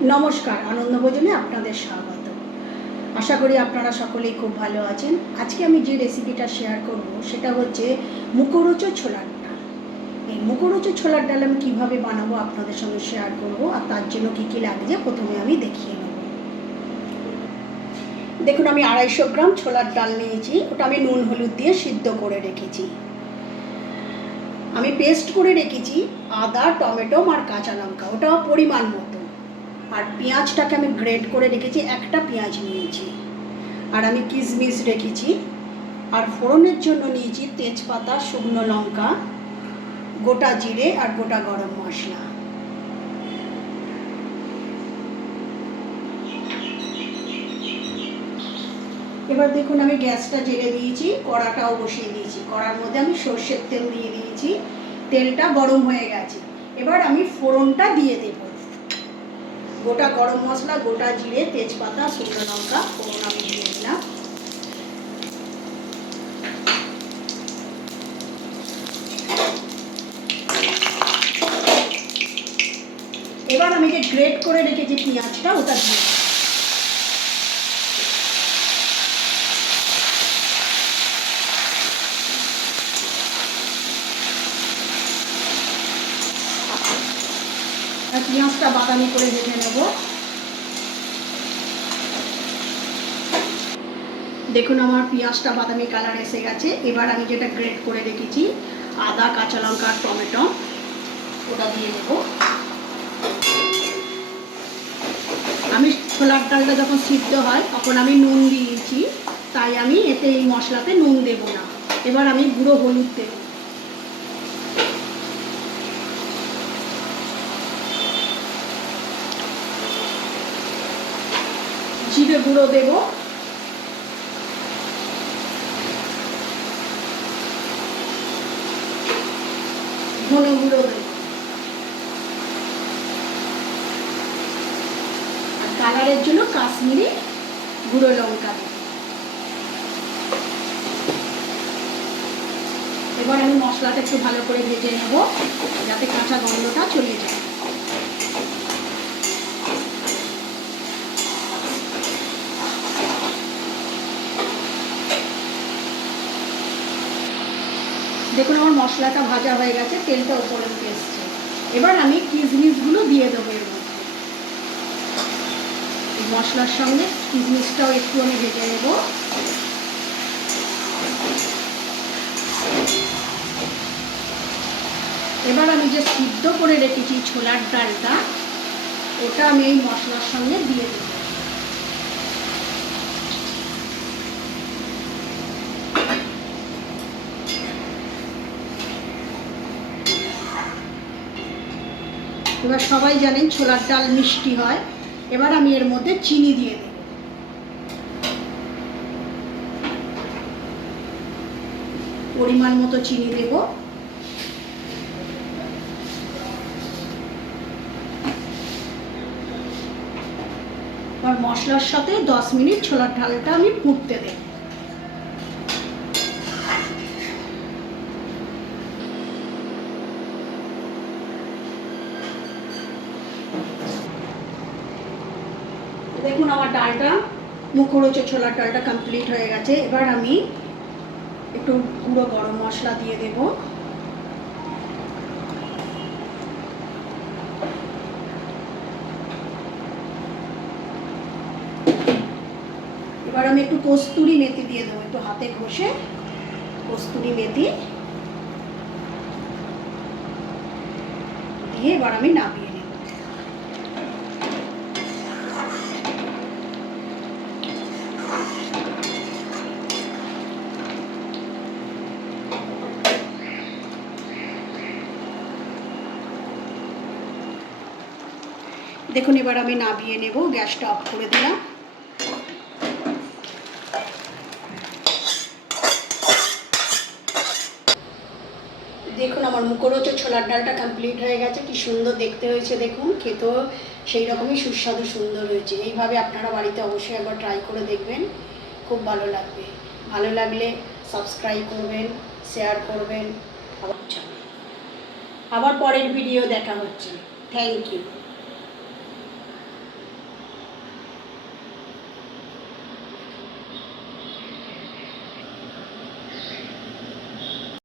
নমস্কার আনন্দ ভোজনে আপনাদের স্বাগত। আশা করি আপনারা সকলেই খুব ভালো আছেন। আজকে আমি যে রেসিপিটা শেয়ার করব, সেটা হচ্ছে মুখরোচো ছোলার ডাল। এই মুখরোচো ছোলার ডাল আমি কীভাবে বানাবো আপনাদের সঙ্গে শেয়ার করব আর তার জন্য কী কী লাগছে প্রথমে আমি দেখিয়ে নেব। দেখুন, আমি আড়াইশো গ্রাম ছোলার ডাল নিয়েছি। ওটা আমি নুন, হলুদ দিয়ে সিদ্ধ করে রেখেছি। আমি পেস্ট করে রেখেছি আদা, টমেটো আর কাঁচা লঙ্কা। ওটা পরিমাণ মতো। আর পেঁয়াজটাকে আমি গ্রেড করে রেখেছি, একটা পেঁয়াজ নিয়েছি। আর আমি কিশমিশ রেখেছি। আর ফোড়নের জন্য নিয়েছি তেজপাতা, শুকনো লঙ্কা, গোটা জিরে আর গোটা গরম মশলা। এবার দেখুন আমি গ্যাসটা জেলে দিয়েছি, কড়াটাও বসিয়ে দিয়েছি। কড়ার মধ্যে আমি সর্ষের তেল দিয়ে দিয়েছি। তেলটা গরম হয়ে গেছে। এবার আমি ফোড়নটা দিয়ে দেব। গোটা গরম মশলা, গোটা জিরে, তেজপাতা, শুকনো লঙ্কা ফোড়ন আমি দিয়ে দিলাম এবার আমি যে গ্রেট করে রেখেছি পেঁয়াজটা, ওটা দিয়ে পেঁয়াজটা বাদামি করে ভেজে নেব। দেখুন আমার পেঁয়াজটা বাদামি কালার এসে গেছে। এবার আমি যেটা গ্রেট করে রেখেছি, আদা, কাঁচা লঙ্কা আর টমেটো, ওটা দিয়ে দেব আমি ছোলার ডালটা যখন সিদ্ধ হয়, তখন আমি নুন দিয়েছি, তাই আমি এতে এই মশলাতে নুন দেব না। এবার আমি গুঁড়ো হলুদ দেবো জিরে গুঁড়ো দেব। ধনে গুঁড়ো দেব। আর কালারের জন্য কাশ্মীরি গুঁড়ো লঙ্কা এবার আমি মশলাটা একটু ভালো করে ভেজে নেব, যাতে কাঁচা গন্ধটা চলে যায়। দেখুন, আমার মশলাটা ভাজা হয়ে গেছে, তেলটা উপরে উঠে এসছে। এবার আমি কিশমিশগুলো দিয়ে দেবো এর মধ্যে। মশলার সঙ্গে কিশমিশটাও একটু আমি ভেজে নেব। এবার আমি যে সিদ্ধ করে রেখেছি ছোলার ডালটা, ওটা আমি এই মশলার সঙ্গে দিয়ে দেবো। এবার সবাই জানেন ছোলার ডাল মিষ্টি হয়। এবার আমি এর মধ্যে চিনি দিয়ে দেব। পরিমাণ মতো চিনি দেব। মশলার সাথে দশ মিনিট ছোলার ডালটা আমি ফুটতে দেব। দেখুন, আমার ডালটা মুখরোচে ছোলার ডালটা কমপ্লিট হয়ে গেছে। এবার আমি একটু গুঁড়ো গরম মশলা দিয়ে দেব। এবার আমি একটু কস্তুরি মেথি দিয়ে দেবো, একটু হাতে ঘষে। কস্তুরি মেথি দিয়ে এবার আমি নামিয়ে নেব দেখুন, এবার আমি নামিয়ে নেব, গ্যাসটা অফ করে দিলাম। দেখুন, আমার মুখরোচো ছোলার ডালটা কমপ্লিট হয়ে গেছে। কি সুন্দর দেখতে হয়েছে, দেখুন। খেতেও সেই রকমই সুস্বাদু, সুন্দর হয়েছে। এইভাবে আপনারা বাড়িতে অবশ্যই একবার ট্রাই করে দেখবেন। খুব ভালো লাগবে। ভালো লাগলে সাবস্ক্রাইব করবেন শেয়ার করবেন। আবার আবার পরের ভিডিও দেখা হচ্ছে। Thank you